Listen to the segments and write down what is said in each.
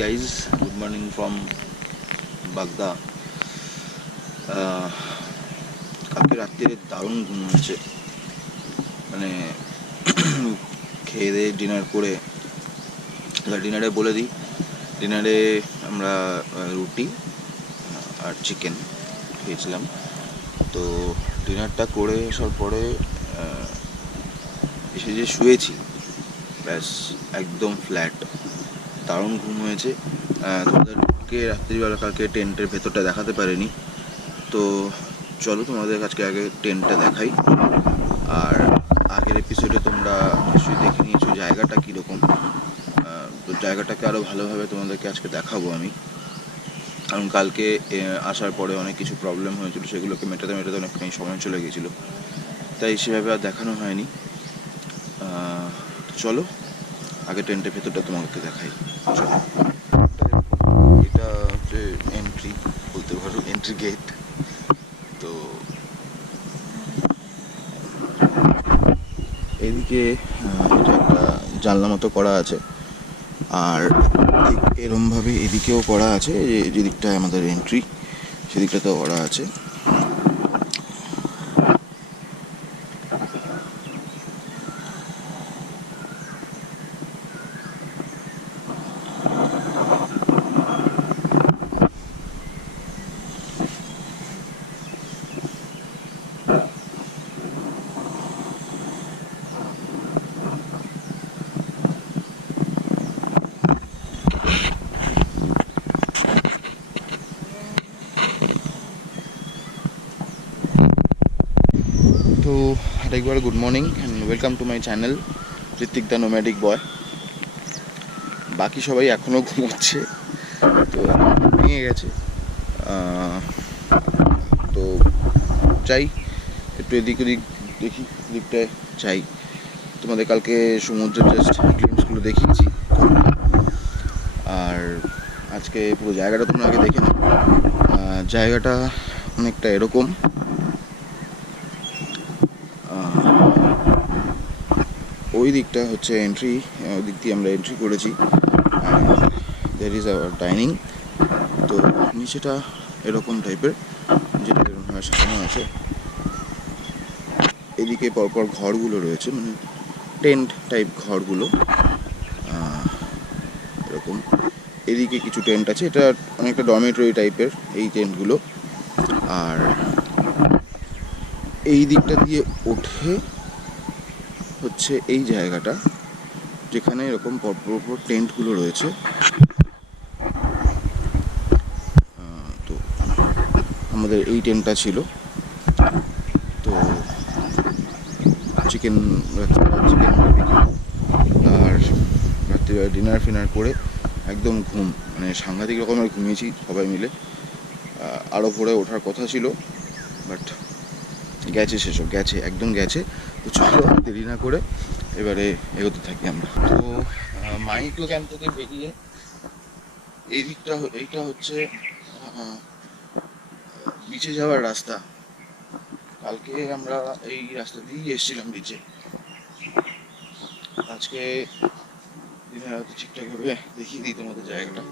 guys, good morning from Bagda. কালকে রাতে দারুণ ঘুম হয়েছে, মানে খেয়ে দিয়ে ডিনার করে। ডিনারে বলে দিই, ডিনারে আমরা রুটি আর চিকেন খেয়েছিলাম। তো ডিনারটা করে আসার পরে এসে যে শুয়েছি, ব্যাস একদম ফ্ল্যাট, দারুণ ঘুম হয়েছে। তোমাদেরকে রাত্রিবেলা কালকে টেন্টের ভেতরটা দেখাতে পারিনি, তো চলো তোমাদের আজকে আগে টেন্টটা দেখাই। আর আগের এপিসোডে তোমরা নিশ্চয়ই দেখে নিয়েছো জায়গাটা কীরকম, তো জায়গাটাকে আরও ভালোভাবে তোমাদেরকে আজকে দেখাবো আমি। কারণ কালকে আসার পরে অনেক কিছু প্রবলেম হয়েছিল, সেগুলোকে মেটাতে অনেকখানি সময় চলে গেছিলো, তাই সেভাবে আর দেখানো হয়নি। চলো আগে টেন্টের ভেতরটা তোমাদেরকে দেখাই। চলো, এটা হচ্ছে এন্ট্রি, বলতে পারো এন্ট্রি গেট। তো এদিকে এটা একটা জানলা মতো করা আছে, আর ঠিক এরমভাবে এদিকেও করা আছে, যেদিকটায় আমাদের এন্ট্রি সেদিকটাতেও করা আছে। তো আরেকবার good morning and welcome to my channel Ritwik the nomadic boy. বাকি সবাই এখনও ঘুমোচ্ছে, তো ভেঙে গেছে। তো চাই একটু এদিক ওদিক দেখি, দিকটায় চাই। তোমাদের কালকে সমুদ্রের জাস্ট গ্লিমসগুলো দেখিয়েছি, আর আজকে পুরো জায়গাটা তোমরা আগে দেখে নাও। জায়গাটা অনেকটা এরকম, ওই দিকটা হচ্ছে এন্ট্রি, ওই দিক দিয়ে আমরা এন্ট্রি করেছি। There is our dining. তো নিচেটা এরকম টাইপের, যেটা এরকমভাবে সাজানো আছে। এদিকে পরপর ঘরগুলো রয়েছে, মানে টেন্ট টাইপ ঘরগুলো এরকম। এদিকে কিছু টেন্ট আছে, এটা অনেকটা ডরমেটরি টাইপের এই টেন্টগুলো। আর এই দিকটা দিয়ে ওঠে হচ্ছে এই জায়গাটা, যেখানে এরকম পরপর টেন্টগুলো রয়েছে। তো আমাদের এই টেন্টটা ছিল। তো চিকেন আর রাত্রিবেলা ডিনার ফিনার করে একদম ঘুম, মানে সাংঘাতিক রকমের ঘুমিয়েছি সবাই মিলে। আরও ভোরে ওঠার কথা ছিল, বাট গেছে, সেসব গেছে, একদম গেছে। তো চলো দেরি না করে এবারে এগোতে থাকি আমরা। তো ইকো ক্যাম্প থেকে বেরিয়ে এই দিকটা, এইটা হচ্ছে বিচে যাওয়ার রাস্তা। কালকে আমরা এই রাস্তা দিয়েই এসেছিলাম বিচে। আজকে দিনের রাতে ঠিকঠাকভাবে দেখিয়ে দিই তোমাদের জায়গাটা।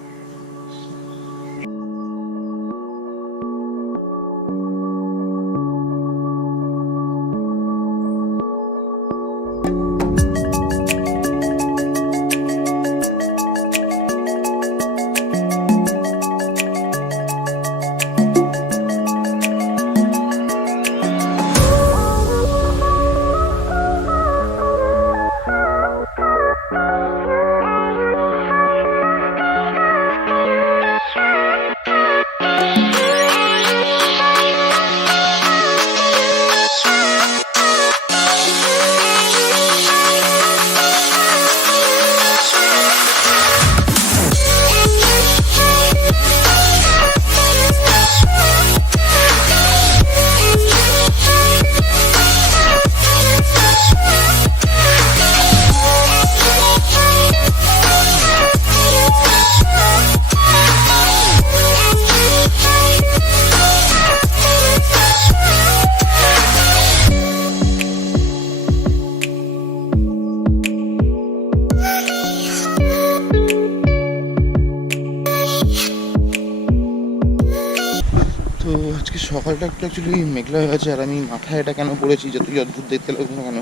সকালটা একটু অ্যাকচুয়ালি মেঘলা হয়ে আছে, আর আমি মাথায় এটা কেন পড়েছি যতই অদ্ভুত দেখতে লাগবে না কেন,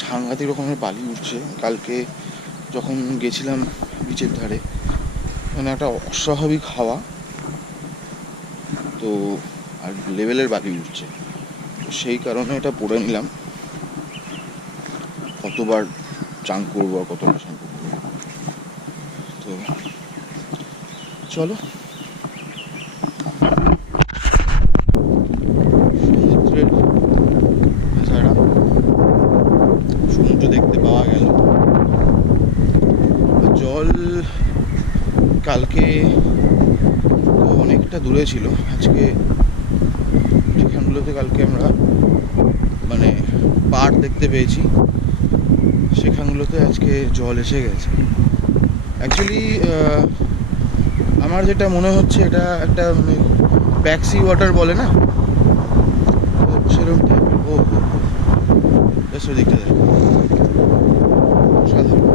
সাংঘাতিক রকমের বালি উঠছে। কালকে যখন গেছিলাম বিচের ধারে, মানে একটা অস্বাভাবিক হাওয়া, তো আর লেভেলের বালি উঠছে, সেই কারণে এটা পরে নিলাম। কতবার চান করবো আর কতবার চান করবো। তো চলো, সমুদ্রের নজারা, সমুদ্র দেখতে পাওয়া গেল। জল কালকে তো অনেকটা দূরে ছিল, আজকে যেখানগুলোতে কালকে আমরা মানে পাড় দেখতে পেয়েছি সেখানগুলোতে আজকে জল এসে গেছে। অ্যাকচুয়ালি আমার যেটা মনে হচ্ছে এটা একটা মানে ব্যাকসি ওয়াটার বলে না, তো সেরকম টাইপের। ও দিকটা দেখো, সাধারণ।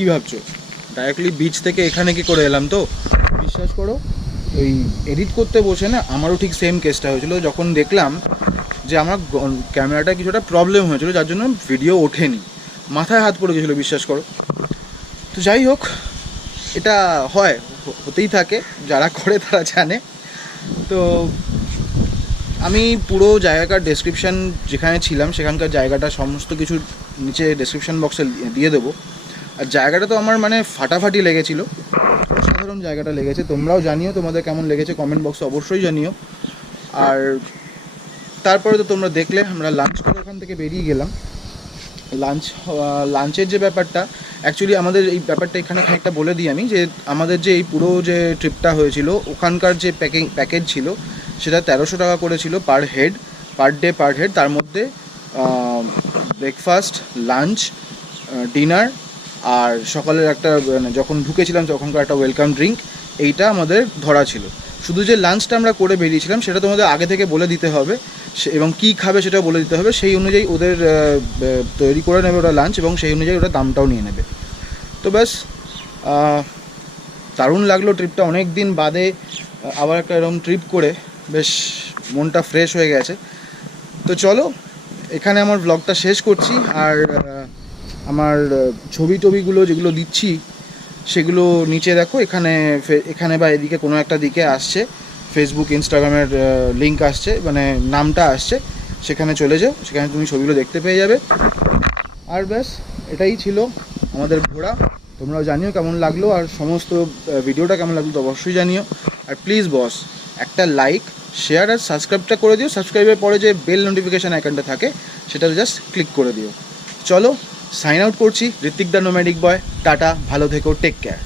কী ভাবছো, ডাইরেক্টলি বিচ থেকে এখানে কি করে এলাম? তো বিশ্বাস করো, ওই এডিট করতে বসে না আমারও ঠিক সেম কেসটা হয়েছিল, যখন দেখলাম যে আমার ক্যামেরাটা কিছুটা প্রবলেম হয়েছিল, যার জন্য ভিডিও ওঠেনি, মাথায় হাত পড়ে গেছিলো বিশ্বাস করো। তো যাই হোক, এটা হয়, হতেই থাকে, যারা করে তারা জানে। তো আমি পুরো জায়গাটার ডেসক্রিপশান যেখানে ছিলাম সেখানকার জায়গাটা সমস্ত কিছু নিচে ডেসক্রিপশান বক্সে দিয়ে দেবো। আর জায়গাটা তো আমার মানে ফাটাফাটি লেগেছিলো, অসাধারণ জায়গাটা লেগেছে। তোমরাও জানিও তোমাদের কেমন লেগেছে, কমেন্ট বক্সে অবশ্যই জানিও। আর তারপরে তো তোমরা দেখলে আমরা লাঞ্চ করে ওখান থেকে বেরিয়ে গেলাম। লাঞ্চের যে ব্যাপারটা, অ্যাকচুয়ালি আমাদের এই ব্যাপারটা এখানে খানিকটা বলে দিই আমি, যে আমাদের যে এই পুরো যে ট্রিপটা হয়েছিল ওখানকার যে প্যাকেজ ছিল সেটা 1300 টাকা করেছিল পার হেড। তার মধ্যে ব্রেকফাস্ট, লাঞ্চ, ডিনার আর সকালের একটা যখন ঢুকেছিলাম তখনকার একটা ওয়েলকাম ড্রিঙ্ক, এইটা আমাদের ধরা ছিল। শুধু যে লাঞ্চটা আমরা করে বেরিয়েছিলাম সেটা তোমাদের আগে থেকে বলে দিতে হবে, এবং কী খাবে সেটা বলে দিতে হবে, সেই অনুযায়ী ওদের তৈরি করে নেবে ওরা লাঞ্চ, এবং সেই অনুযায়ী ওরা দামটাও নিয়ে নেবে। তো ব্যাস, দারুণ লাগলো ট্রিপটা, অনেক দিন বাদে আবার একটা এরকম ট্রিপ করে বেশ মনটা ফ্রেশ হয়ে গেছে। তো চলো, এখানে আমার ব্লগটা শেষ করছি। আর আমার ছবিগুলো যেগুলো দিচ্ছি সেগুলো নিচে দেখো, এখানে বা এদিকে কোনো একটা দিকে আসছে, ফেসবুক ইনস্টাগ্রামের লিঙ্ক আসছে, মানে নামটা আসছে, সেখানে চলে যাও, সেখানে তুমি ছবিগুলো দেখতে পেয়ে যাবে। আর ব্যাস, এটাই ছিল আমাদের ঘোরা। তোমরাও জানিও কেমন লাগলো, আর সমস্ত ভিডিওটা কেমন লাগলো তো অবশ্যই জানিও। আর প্লিজ বস, একটা লাইক, শেয়ার আর সাবস্ক্রাইবটা করে দিও। সাবস্ক্রাইবের পরে যে বেল নোটিফিকেশান আইকনটা থাকে সেটা জাস্ট ক্লিক করে দিও। চলো, সাইন আউট করছি, ঋত্বিক দ্য নোম্যাডিক বয়। টাটা, ভালো থেকো, টেক কেয়ার।